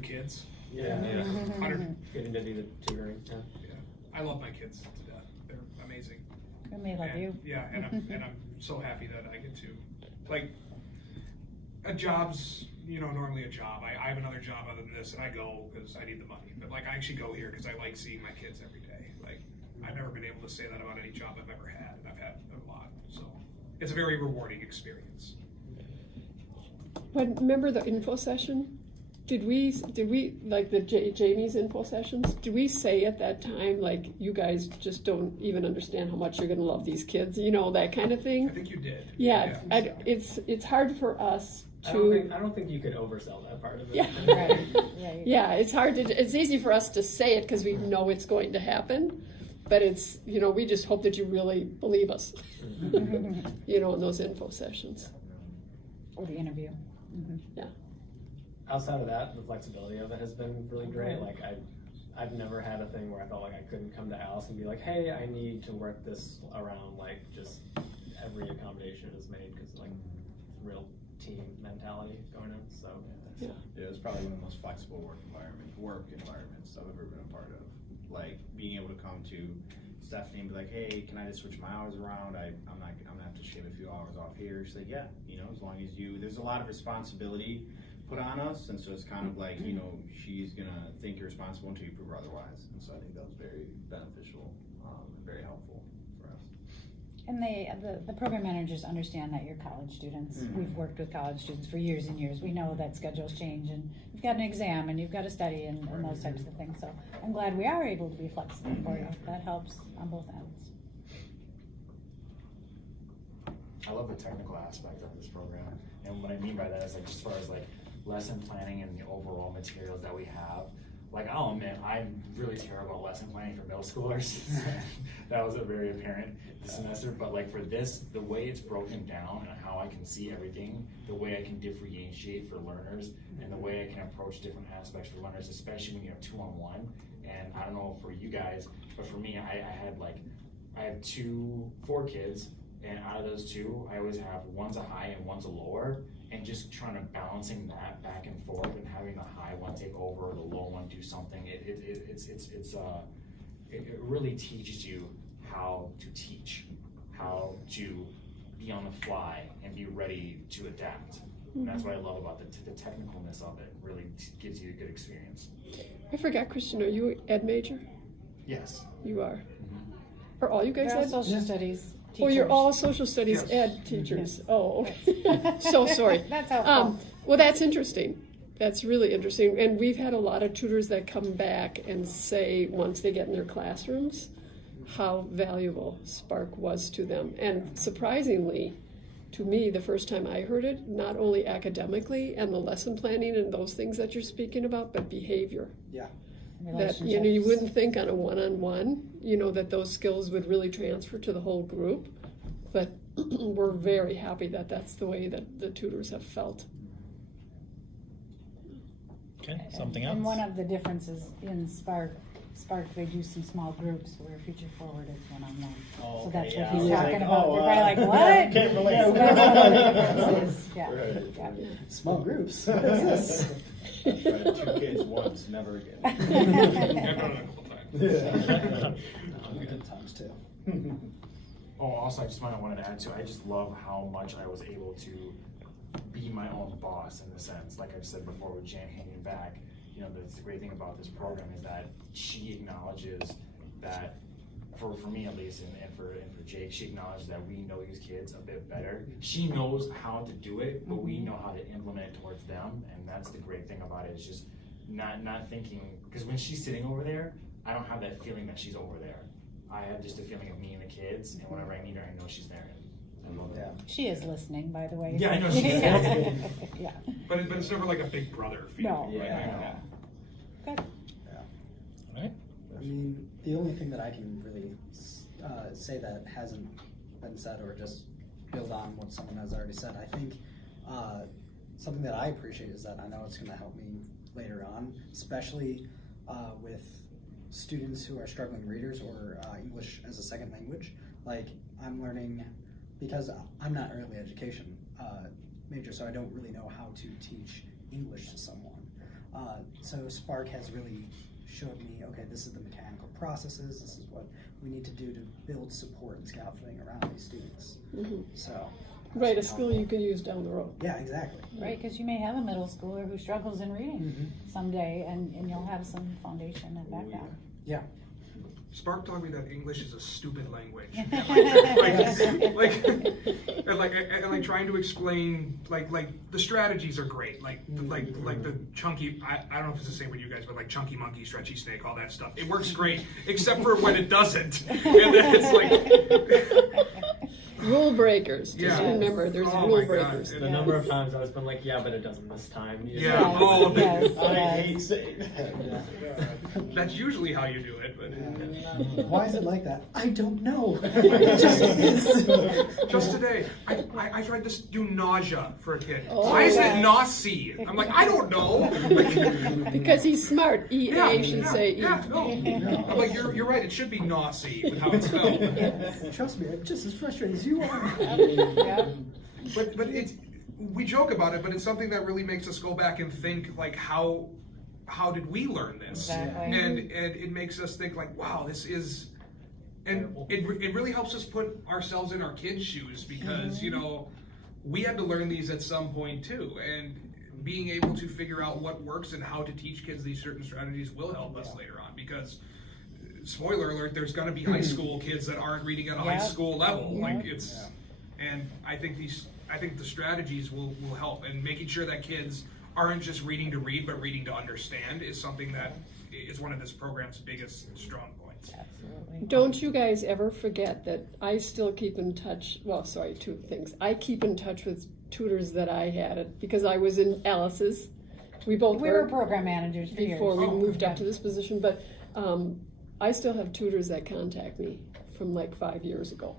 the kids. Yeah. 100. Getting to do the tutoring. Yeah. Yeah, I love my kids to death. They're amazing. And they love you. Yeah, and I'm so happy that I get to, like, a job's, normally a job. I have another job other than this, and I go because I need the money. But, like, I actually go here because I like seeing my kids every day. Like, I've never been able to say that about any job I've ever had, and I've had a lot. So it's a very rewarding experience. But remember the info session? Did we like the Jamie's info sessions? Did we say at that time, like, you guys just don't even understand how much you're going to love these kids, that kind of I thing? think you did. Yeah, Yeah. it's hard for us I to. don't think you could oversell that part of it. Yeah. Right. Yeah, Yeah, it's hard to. It's easy for us to say it because we know it's going to happen, but it's we just hope that you really believe us, in those info sessions. Or the interview. Outside of that, the flexibility of it has been really great. Like I've never had a thing where I felt like I couldn't come to Alice and be like, hey, I need to work this around. Like, just every accommodation is made because like real team mentality going in. So Yeah. It's probably one of the most flexible work environments I've ever been a part of. Like being able to come to Stephanie and be like, hey, can I just switch my hours around? I'm gonna have to shave a few hours off here. She's like, yeah, as long as there's a lot of responsibility put on us, and so it's kind of like, she's gonna think you're responsible until you prove otherwise. And so I think that was very beneficial and very helpful for us. And the program managers understand that you're college students. We've worked with college students for years and years. We know that schedules change, and you've got an exam, and you've got to study, and those types of things. So I'm glad we are able to be flexible for you. That helps on both ends. I love the technical aspect of this program, and what I mean by that is like as far as like lesson planning and the overall materials that we have. Like, I'll admit, I'm really terrible at lesson planning for middle schoolers. That was very apparent this semester. But like for this, the way it's broken down and how I can see everything, the way I can differentiate for learners, and the way I can approach different aspects for learners, especially when you have 2-on-1. And I don't know for you guys, but for me, I have 4 kids, and out of those 2, I always have one's a high and one's a lower. And just trying to balancing that back and forth and having the high one take over or the low one do something, it really teaches you how to teach, how to be on the fly and be ready to adapt. And that's what I love about the technicalness of it. Really gives you a good experience. I forgot, Christian, are you ed major? Yes. You are. Are all you guys They're all ed? social studies Oh, you're teachers. all social studies Yes. ed teachers. Oh, okay. So sorry. That's helpful. Well, that's interesting. That's really interesting. And we've had a lot of tutors that come back and say, once they get in their classrooms, how valuable Spark was to them. And surprisingly, to me, the first time I heard it, not only academically and the lesson planning and those things that you're speaking about, but behavior. Yeah. That you wouldn't think on a one-on-one, that those skills would really transfer to the whole group, but we're very happy that that's the way that the tutors have felt. Okay, something else? And one of the differences in Spark, they do some small groups where Future Forward is one-on-one. Oh, So okay, that's yeah. what he's I was talking like, about. oh, They're probably like, what? Can't relate. So that's one of the differences. Yeah. Right. Yeah. Small groups. What is this? That's right, 2 kids once, never again. I've done it a couple times. Good times too. Oh, also, I just wanted to add to, I just love how much I was able to be my own boss in the sense, like I've said before with Jan hanging back, that's the great thing about this program is that she acknowledges that, for me at least, and for Jake, she acknowledges that we know these kids a bit better. She knows how to do it, but we know how to implement it towards them, and that's the great thing about it, is just not thinking, because when she's sitting over there, I don't have that feeling that she's over there. I have just a feeling of me and the kids, and whenever I meet her, I know she's there. I love that. She is listening, by the way. Yeah, I know she is. Yeah. But it's never like a big brother feel. No. Right? Yeah. Good. All right. I mean, the only thing that I can really say that hasn't been said, or just build on what someone has already said, I think something that I appreciate is that I know it's going to help me later on, especially with students who are struggling readers or English as a second language. Like, I'm learning, because I'm not early education major, so I don't really know how to teach English to someone. So Spark has really showed me, okay, this is the mechanical processes, this is what we need to do to build support and scaffolding around these students. Mhm. So. Right, a that's skill helpful. you can use down the road. Yeah, exactly. Right, because you may have a middle schooler who struggles in reading someday, and you'll have some foundation and background. Yeah. Spark taught me that English is a stupid language. And trying to explain like the strategies are great. Like the chunky. I don't know if it's the same with you guys, but like chunky monkey, stretchy snake, all that stuff. It works great, except for when it doesn't. And then it's like. Rule breakers, just Yeah. remember, there's Oh rule my God. breakers. The number of times I was been like, yeah, but it doesn't this time. You Yeah. know? Oh, Yes, I yes. hate saying that. That's usually how you do it, but Why is it like that? I don't know. It just is. just today, I tried to do nausea for a kid. Oh, Why is it wow. nausea? I'm like, I don't know. Like, Because he's smart, EA should say E. no. I'm like, you're right. It should be nausea with how it's spelled. Trust me, I'm just as frustrated as you are. Yeah. But it's we joke about it, but it's something that really makes us go back and think like how did we learn this? Exactly. And it makes us think like, wow, this is, and it really helps us put ourselves in our kids' shoes because you know we had to learn these at some point too, and being able to figure out what works and how to teach kids these certain strategies will help us later on because. Spoiler alert, there's going to be high school kids that aren't reading at a high Yeah. school level. Yeah. Like it's, and I think the strategies will help, and making sure that kids aren't just reading to read, but reading to understand is something that is one of this program's biggest strong points. Absolutely. Don't you guys ever forget that I still keep in touch, well, sorry, two things. I keep in touch with tutors that I had because I was in Alice's. We both We were program managers for before years. we moved up to this position, but I still have tutors that contact me from like 5 years ago.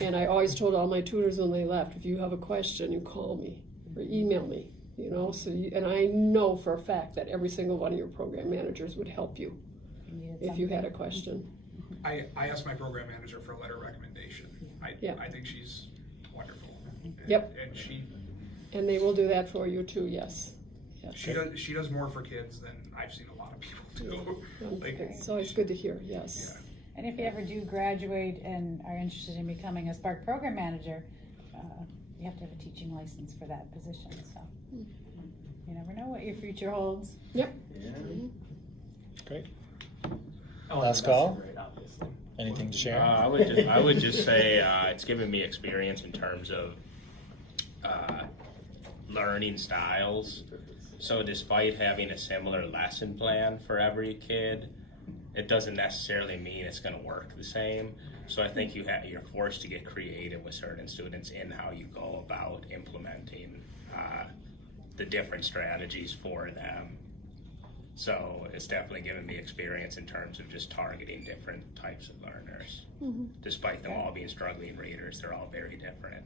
And I always told all my tutors when they left, if you have a question, you call me or email me, you know. And I know for a fact that every single one of your program managers would help you if you had a question. I asked my program manager for a letter of recommendation. Yeah. I think she's wonderful. Yep. And And they will do that for you too, yes. she does more for kids than I've seen a lot of people do. Like, It's always good to hear, yes. And if you ever do graduate and are interested in becoming a Spark program manager, you have to have a teaching license for that position. So you never know what your future holds. Yep. Great. Oh, Last and call? that's great, obviously. Anything to share? I would just say it's given me experience in terms of learning styles. So despite having a similar lesson plan for every kid, it doesn't necessarily mean it's going to work the same. So I think you're forced to get creative with certain students in how you go about implementing the different strategies for them. So it's definitely given me experience in terms of just targeting different types of learners. Despite them all being struggling readers, they're all very different.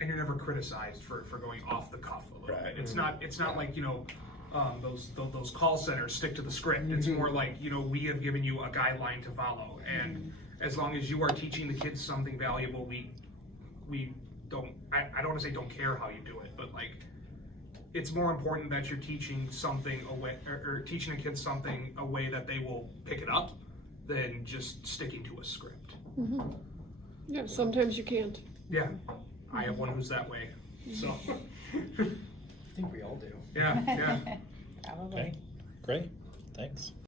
and you're never criticized for going off the cuff a little Right. bit. It's not like, you know, those call centers stick to the script. It's more like, you know, we have given you a guideline to follow, and as long as you are teaching the kids something valuable, we don't, I don't want to say don't care how you do it, but like, it's more important that you're teaching something away, or teaching the kids something a way that they will pick it up than just sticking to a script. Yeah, sometimes you can't. Yeah, I have one who's that way, so. I think we all do. Yeah. Probably. Okay. Great. Thanks.